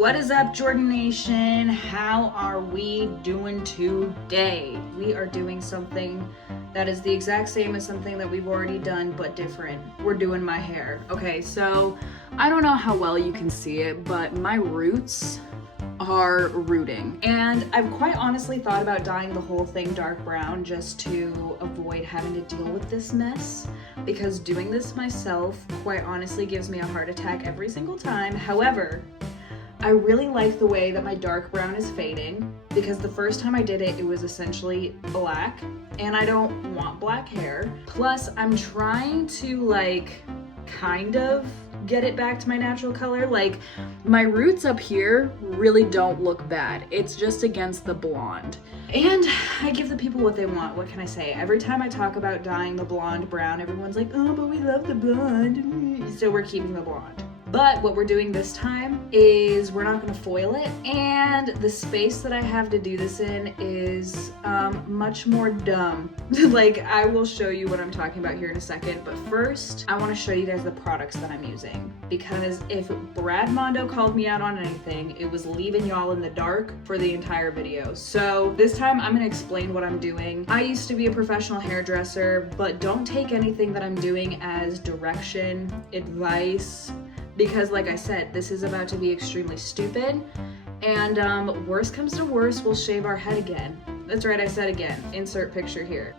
What is up, Jordan Nation? How are we doing today? We are doing something that is the exact same as something that we've already done, but different. We're doing my hair. Okay, so I don't know how well you can see it, but my roots are rooting. And I've quite honestly thought about dyeing the whole thing dark brown just to avoid having to deal with this mess, because doing this myself quite honestly gives me a heart attack every single time. However, I really like the way that my dark brown is fading, because the first time I did it, it was essentially black, and I don't want black hair. Plus, I'm trying to kind of get it back to my natural color. Like, my roots up here really don't look bad. It's just against the blonde. And I give the people what they want. What can I say? Every time I talk about dyeing the blonde brown, everyone's like, oh, but we love the blonde. So we're keeping the blonde. But what we're doing this time is we're not gonna foil it, and the space that I have to do this in is much more dumb. Like, I will show you what I'm talking about here in a second, but first I wanna show you guys the products that I'm using, because if Brad Mondo called me out on anything, it was leaving y'all in the dark for the entire video. So this time I'm gonna explain what I'm doing. I used to be a professional hairdresser, but don't take anything that I'm doing as direction, advice, because like I said, this is about to be extremely stupid, and worst comes to worst, we'll shave our head again. That's right, I said again. Insert picture here.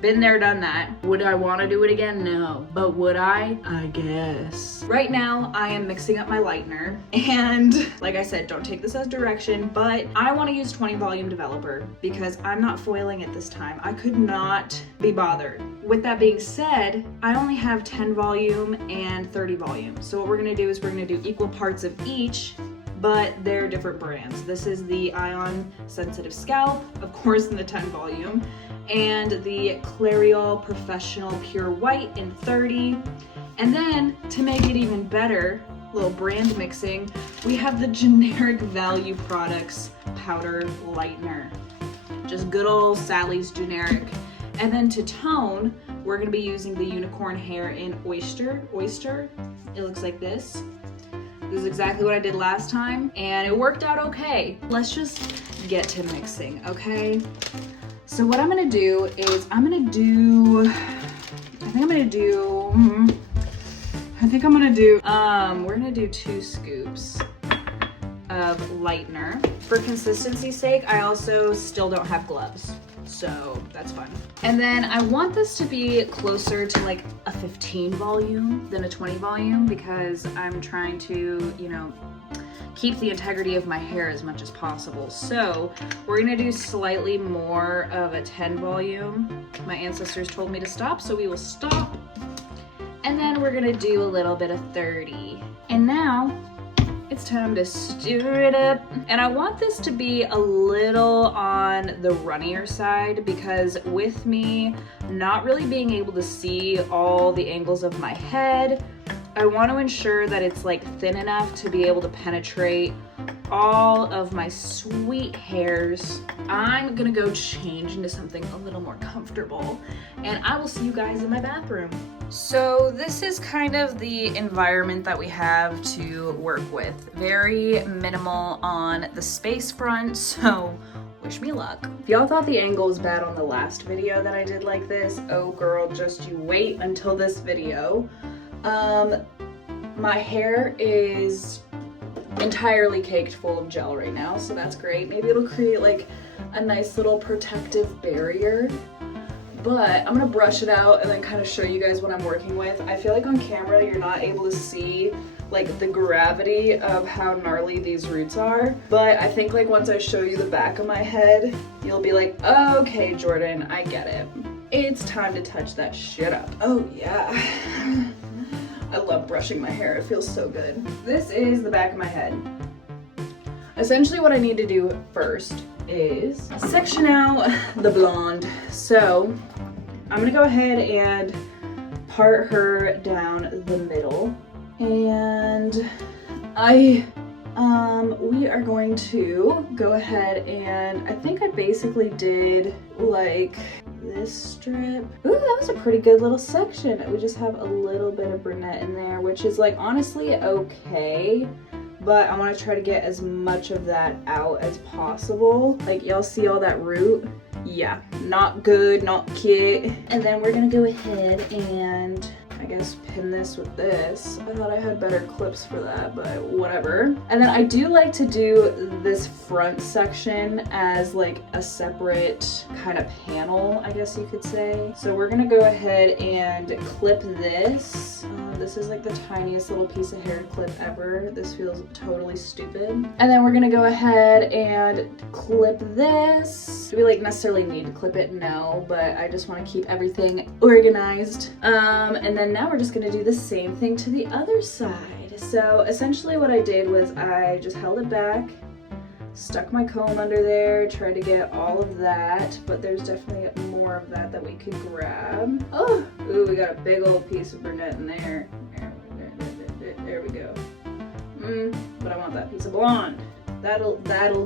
Been there, done that. Would I want to do it again? No. But would I? I guess. Right now, I am mixing up my lightener, and like I said, don't take this as direction, but I want to use 20 volume developer because I'm not foiling it this time. I could not be bothered. With that being said, I only have 10 volume and 30 volume. So what we're gonna do is we're gonna do equal parts of each, but they're different brands. This is the Ion Sensitive Scalp, of course, in the 10 volume, and the Clariol Professional Pure White in 30. And then, to make it even better, little brand mixing, we have the generic Value Products Powder Lightener. Just good old Sally's generic. And then to tone, we're gonna be using the Unicorn Hair in Oyster. It looks like this. This is exactly what I did last time, and it worked out okay. Let's just get to mixing, okay? So what I'm gonna do is we're gonna do 2 scoops of lightener. For consistency's sake, I also still don't have gloves, so that's fun. And then I want this to be closer to like a 15 volume than a 20 volume, because I'm trying to, keep the integrity of my hair as much as possible. So we're gonna do slightly more of a 10 volume. My ancestors told me to stop, so we will stop. And then we're gonna do a little bit of 30. And now it's time to stir it up. And I want this to be a little on the runnier side, because with me not really being able to see all the angles of my head, I want to ensure that it's like thin enough to be able to penetrate all of my sweet hairs. I'm gonna go change into something a little more comfortable, and I will see you guys in my bathroom. So this is kind of the environment that we have to work with. Very minimal on the space front, so wish me luck. If y'all thought the angle was bad on the last video that I did like this, oh girl, just you wait until this video. My hair is entirely caked full of gel right now, so that's great. Maybe it'll create like a nice little protective barrier, but I'm gonna brush it out and then kind of show you guys what I'm working with. I feel like on camera you're not able to see like the gravity of how gnarly these roots are, but I think like once I show you the back of my head, you'll be like, oh, okay, Jordan, I get it. It's time to touch that shit up. Oh yeah. I love brushing my hair, it feels so good. This is the back of my head. Essentially what I need to do first is section out the blonde. So I'm gonna go ahead and part her down the middle. And we are going to go ahead and I think I basically did like this strip. Ooh, that was a pretty good little section. We just have a little bit of brunette in there, which is like honestly okay, but I want to try to get as much of that out as possible. Like, y'all see all that root? Yeah, not good, not cute. And then we're gonna go ahead and I guess pin this with this. I thought I had better clips for that, but whatever. And then I do like to do this front section as like a separate kind of panel, I guess you could say. So we're gonna go ahead and clip this. This is like the tiniest little piece of hair clip ever. This feels totally stupid. And then we're gonna go ahead and clip this. Do we like necessarily need to clip it? No, but I just wanna keep everything organized. And then now we're just gonna do the same thing to the other side. So essentially what I did was I just held it back, stuck my comb under there, tried to get all of that, but there's definitely more of that we could grab. Oh, ooh, we got a big old piece of brunette in there. There we go. But I want that piece of blonde. That'll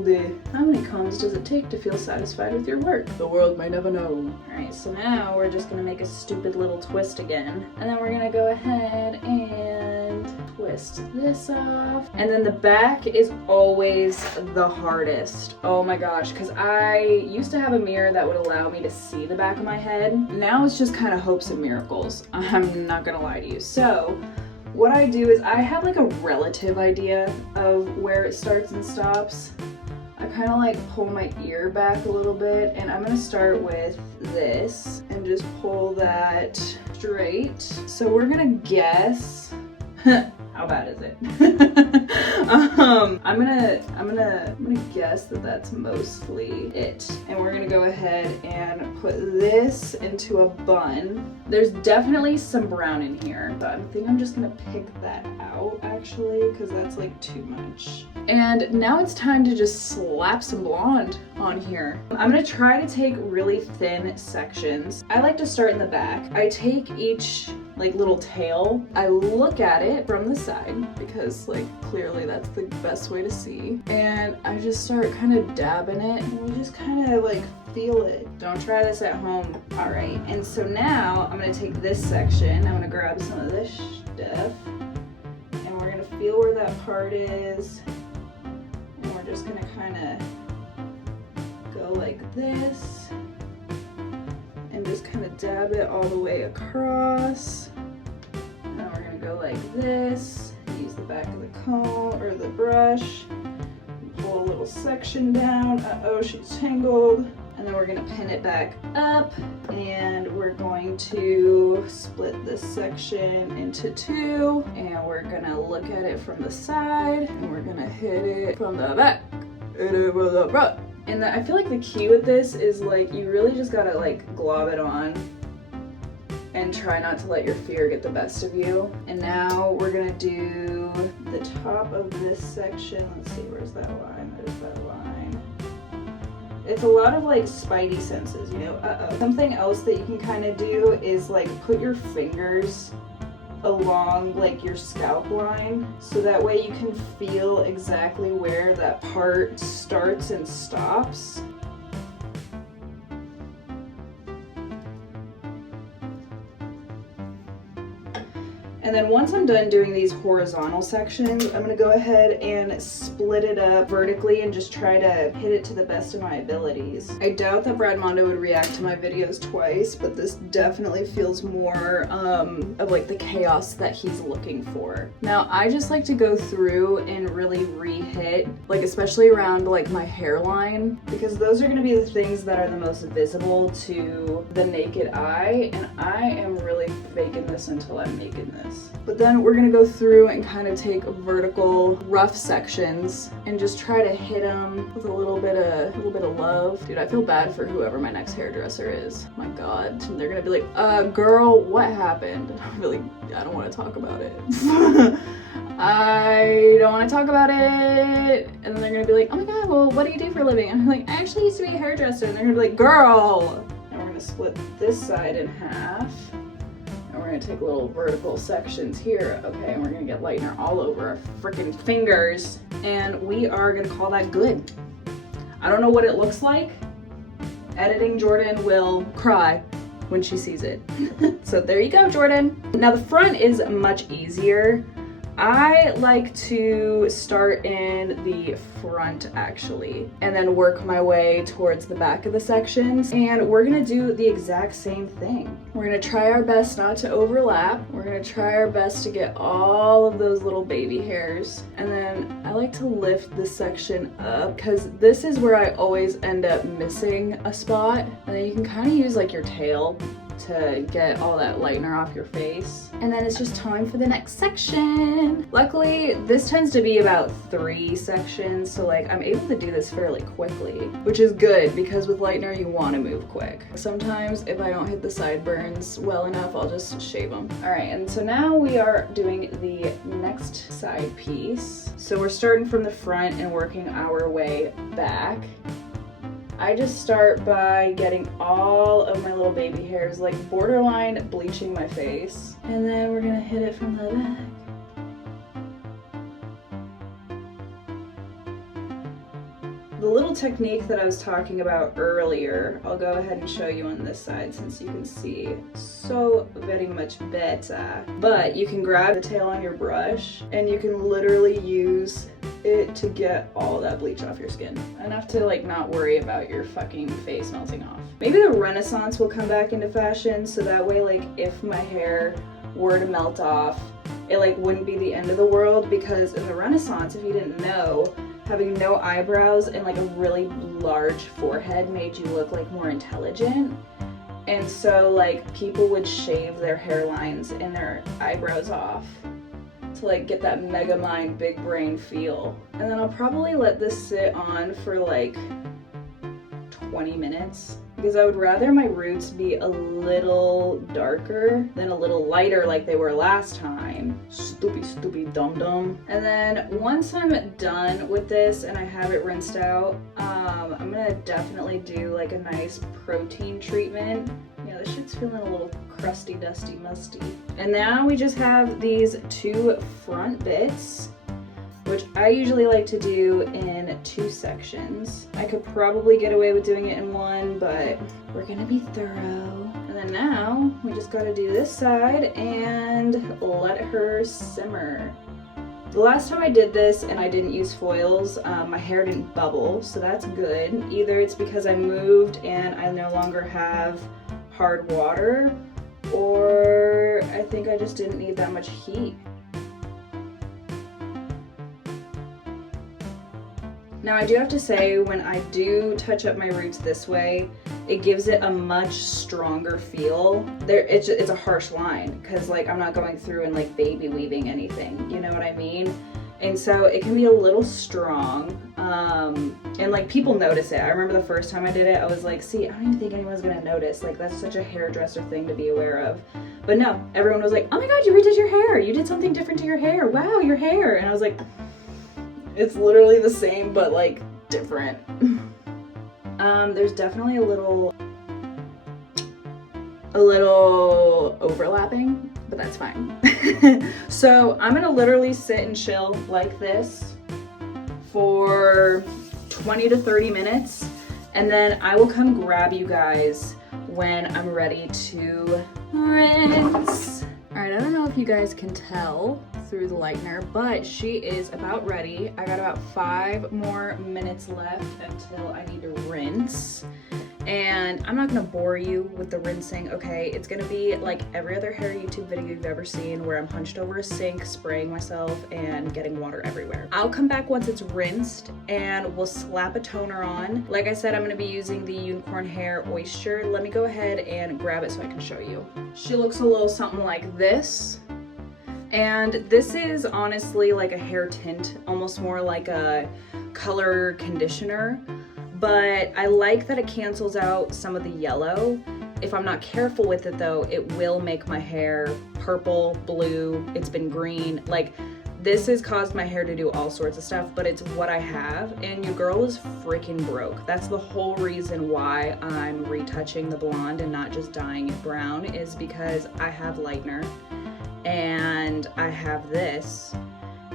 do. How many combs does it take to feel satisfied with your work? The world may never know. Alright, so now we're just gonna make a stupid little twist again. And then we're gonna go ahead and twist this off. And then the back is always the hardest. Oh my gosh, because I used to have a mirror that would allow me to see the back of my head. Now it's just kind of hopes and miracles. I'm not gonna lie to you. So what I do is I have like a relative idea of where it starts and stops. I kind of like pull my ear back a little bit, and I'm gonna start with this and just pull that straight. So we're gonna guess how bad is it? I'm gonna guess that that's mostly it. And we're gonna go ahead and put this into a bun. There's definitely some brown in here, but I think I'm just gonna pick that out actually, because that's like too much. And now it's time to just slap some blonde on here. I'm gonna try to take really thin sections. I like to start in the back. I take each like little tail, I look at it from the side because like clearly that's the best way to see, and I just start kind of dabbing it, and we just kind of like feel it. Don't try this at home. All right, and so now I'm gonna take this section, I'm gonna grab some of this stuff, and we're gonna feel where that part is, and we're just gonna kind of go like this and just kind of dab it all the way across. And then we're gonna go like this, use the back of the comb or the brush, pull a little section down. Uh-oh, she's tangled. And then we're gonna pin it back up, and we're going to split this section into two, and we're gonna look at it from the side, and we're gonna hit it from the back. Hit it from the front. And I feel like the key with this is like you really just gotta like glob it on and try not to let your fear get the best of you. And now we're gonna do the top of this section. Let's see, where's that line? There's that line. It's a lot of like spidey senses, you know? Uh-oh. Something else that you can kind of do is like put your fingers along like your scalp line, so that way you can feel exactly where that part starts and stops. And then once I'm done doing these horizontal sections, I'm gonna go ahead and split it up vertically and just try to hit it to the best of my abilities. I doubt that Brad Mondo would react to my videos twice, but this definitely feels more of like the chaos that he's looking for. Now, I just like to go through and really re-hit, like especially around like my hairline, because those are gonna be the things that are the most visible to the naked eye, and I am really faking this until I'm making this. But then we're gonna go through and kind of take vertical rough sections and just try to hit them with a little bit of love. Dude, I feel bad for whoever my next hairdresser is. My God, they're gonna be like, girl, what happened? I don't want to talk about it. I don't want to talk about it. And then they're gonna be like, oh my God, well, what do you do for a living? And I'm like, I actually used to be a hairdresser. And they're gonna be like, girl. And we're gonna split this side in half. And we're gonna take little vertical sections here, okay, and we're gonna get lightener all over our freaking fingers, and we are gonna call that good. I don't know what it looks like. Editing Jordan will cry when she sees it. So there you go, Jordan. Now the front is much easier. I like to start in the front actually, and then work my way towards the back of the sections. And we're gonna do the exact same thing. We're gonna try our best not to overlap. We're gonna try our best to get all of those little baby hairs. And then I like to lift this section up because this is where I always end up missing a spot. And then you can kind of use like your tail to get all that lightener off your face. And then it's just time for the next section. Luckily, this tends to be about 3 sections, so like I'm able to do this fairly quickly, which is good because with lightener you want to move quick. Sometimes if I don't hit the sideburns well enough, I'll just shave them. All right, and so now we are doing the next side piece. So we're starting from the front and working our way back. I just start by getting all of my little baby hairs, like borderline bleaching my face. And then we're gonna hit it from the back. The little technique that I was talking about earlier, I'll go ahead and show you on this side since you can see so very much better. But you can grab the tail on your brush and you can literally use it to get all that bleach off your skin. Enough to like not worry about your fucking face melting off. Maybe the Renaissance will come back into fashion so that way like if my hair were to melt off, it like wouldn't be the end of the world, because in the Renaissance, if you didn't know, having no eyebrows and like a really large forehead made you look like more intelligent. And so like people would shave their hairlines and their eyebrows off to like get that mega mind big brain feel. And then I'll probably let this sit on for like 20 minutes because I would rather my roots be a little darker than a little lighter like they were last time. Stupid dum-dum. And then once I'm done with this and I have it rinsed out, I'm gonna definitely do like a nice protein treatment. Yeah, this shit's feeling a little crusty, dusty, musty. And now we just have these 2 front bits, which I usually like to do in 2 sections. I could probably get away with doing it in 1, but we're gonna be thorough. And then now we just gotta do this side and let her simmer. The last time I did this and I didn't use foils, my hair didn't bubble, so that's good. Either it's because I moved and I no longer have hard water, or I think I just didn't need that much heat. Now I do have to say, when I do touch up my roots this way, it gives it a much stronger feel. It's a harsh line because like I'm not going through and like baby weaving anything, you know what I mean? And so it can be a little strong, and like people notice it. I remember the first time I did it, I was like, see, I don't even think anyone's gonna notice. Like that's such a hairdresser thing to be aware of. But no, everyone was like, oh my God, you redid your hair. You did something different to your hair. Wow, your hair. And I was like, it's literally the same, but like different. There's definitely a little overlapping, but that's fine. So I'm gonna literally sit and chill like this for 20 to 30 minutes, and then I will come grab you guys when I'm ready to rinse. All right, I don't know if you guys can tell through the lightener, but she is about ready. I got about 5 more minutes left until I need to rinse. And I'm not gonna bore you with the rinsing, okay? It's gonna be like every other hair YouTube video you've ever seen where I'm hunched over a sink, spraying myself and getting water everywhere. I'll come back once it's rinsed and we'll slap a toner on. Like I said, I'm gonna be using the Unicorn Hair Oyster. Let me go ahead and grab it so I can show you. She looks a little something like this. And this is honestly like a hair tint, almost more like a color conditioner. But I like that it cancels out some of the yellow. If I'm not careful with it though, it will make my hair purple, blue, it's been green. Like this has caused my hair to do all sorts of stuff, but it's what I have, and your girl is freaking broke. That's the whole reason why I'm retouching the blonde and not just dyeing it brown, is because I have lightener and I have this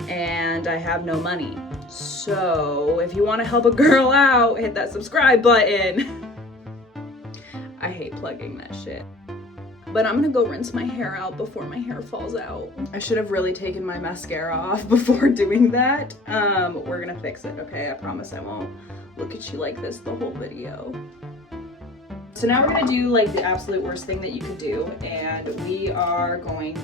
and I have no money. So if you want to help a girl out, hit that subscribe button. I hate plugging that shit. but I'm gonna go rinse my hair out before my hair falls out. I should have really taken my mascara off before doing that. We're gonna fix it, okay? I promise I won't look at you like this the whole video. So now we're gonna do like the absolute worst thing that you could do, and we're going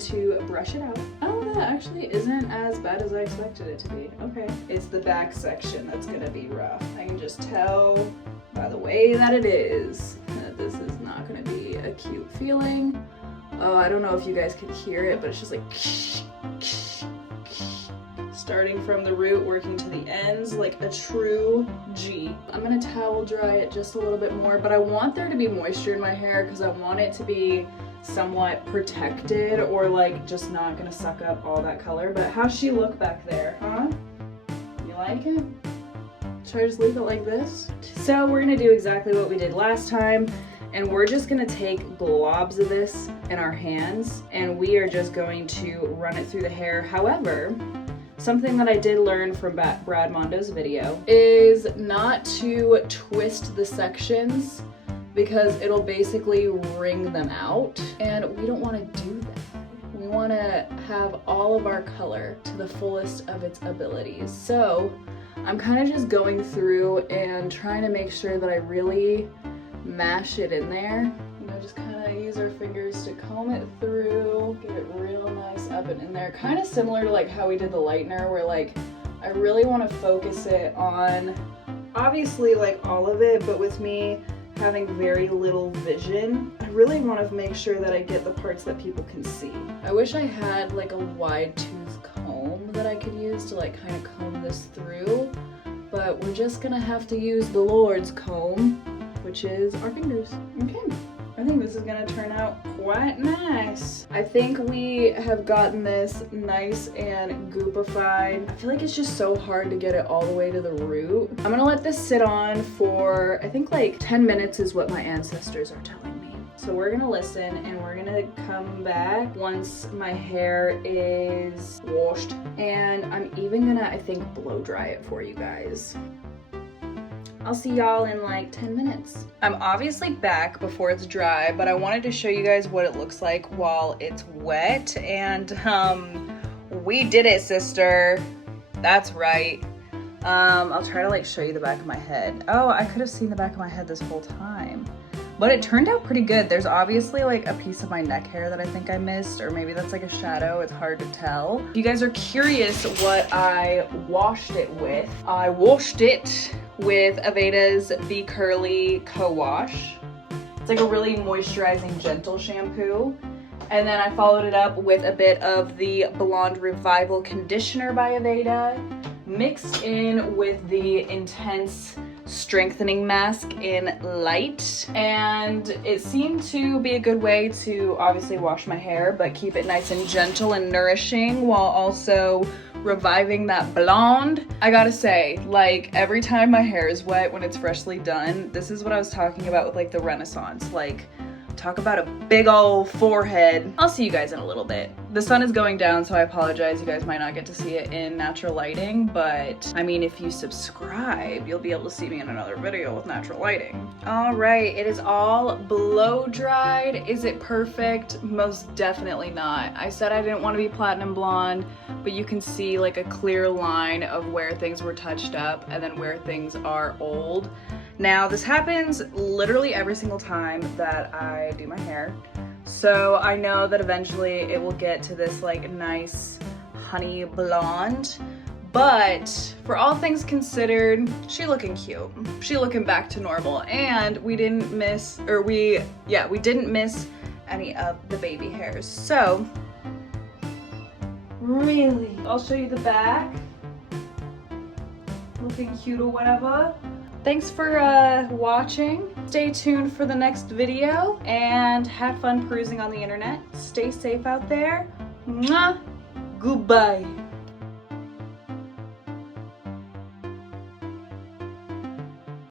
to brush it out. Oh, that actually isn't as bad as I expected it to be. Okay, it's the back section that's gonna be rough. I can just tell by the way that it is that this is not gonna be a cute feeling. Oh, I don't know if you guys can hear it, but it's just like starting from the root, working to the ends like a true G. I'm gonna towel dry it just a little bit more, but I want there to be moisture in my hair because I want it to be somewhat protected or like just not gonna suck up all that color. But how's she look back there, huh? You like it? Should I just leave it like this? So we're gonna do exactly what we did last time, and we're just gonna take globs of this in our hands and we are just going to run it through the hair. However, something that I did learn from Brad Mondo's video is not to twist the sections because it'll basically wring them out, and we don't want to do that. We want to have all of our color to the fullest of its abilities. So I'm kind of just going through and trying to make sure that I really mash it in there. You know, just kind of use our fingers to comb it through, get it real nice up and in there. Kind of similar to like how we did the lightener, where like I really want to focus it on obviously like all of it, but with me having very little vision, I really want to make sure that I get the parts that people can see. I wish I had like a wide tooth comb that I could use to like kind of comb this through, but we're just gonna have to use the Lord's comb, which is our fingers. Okay, I think this is gonna turn out quite nice. I think we have gotten this nice and goopified. I feel like it's just so hard to get it all the way to the root. I'm gonna let this sit on for, I think like 10 minutes is what my ancestors are telling me. So we're gonna listen and we're gonna come back once my hair is washed. And I'm even gonna, I think, blow dry it for you guys. I'll see y'all in like 10 minutes. I'm obviously back before it's dry, but I wanted to show you guys what it looks like while it's wet. And we did it, sister. That's right. I'll try to like show you the back of my head. Oh, I could have seen the back of my head this whole time. But it turned out pretty good. There's obviously like a piece of my neck hair that I think I missed, or maybe that's like a shadow, it's hard to tell. If you guys are curious what I washed it with, I washed it with Aveda's Be Curly Co-Wash. It's like a really moisturizing, gentle shampoo. And then I followed it up with a bit of the Blonde Revival Conditioner by Aveda, mixed in with the Intense Strengthening Mask in Light. And it seemed to be a good way to obviously wash my hair, but keep it nice and gentle and nourishing while also reviving that blonde. I gotta say, like, every time my hair is wet when it's freshly done, this is what I was talking about with like the Renaissance. Like, talk about a big old forehead. I'll see you guys in a little bit. The sun is going down, so I apologize. You guys might not get to see it in natural lighting, but I mean, if you subscribe, you'll be able to see me in another video with natural lighting. All right, it is all blow dried. Is it perfect? Most definitely not. I said I didn't want to be platinum blonde, but you can see like a clear line of where things were touched up and then where things are old. Now, this happens literally every single time that I do my hair. So I know that eventually it will get to this like nice honey blonde, but for all things considered, she looking cute. She looking back to normal, and we didn't miss, we didn't miss any of the baby hairs. So really, I'll show you the back. Looking cute or whatever. Thanks for watching. Stay tuned for the next video and have fun perusing on the internet. Stay safe out there. Mwah. Goodbye.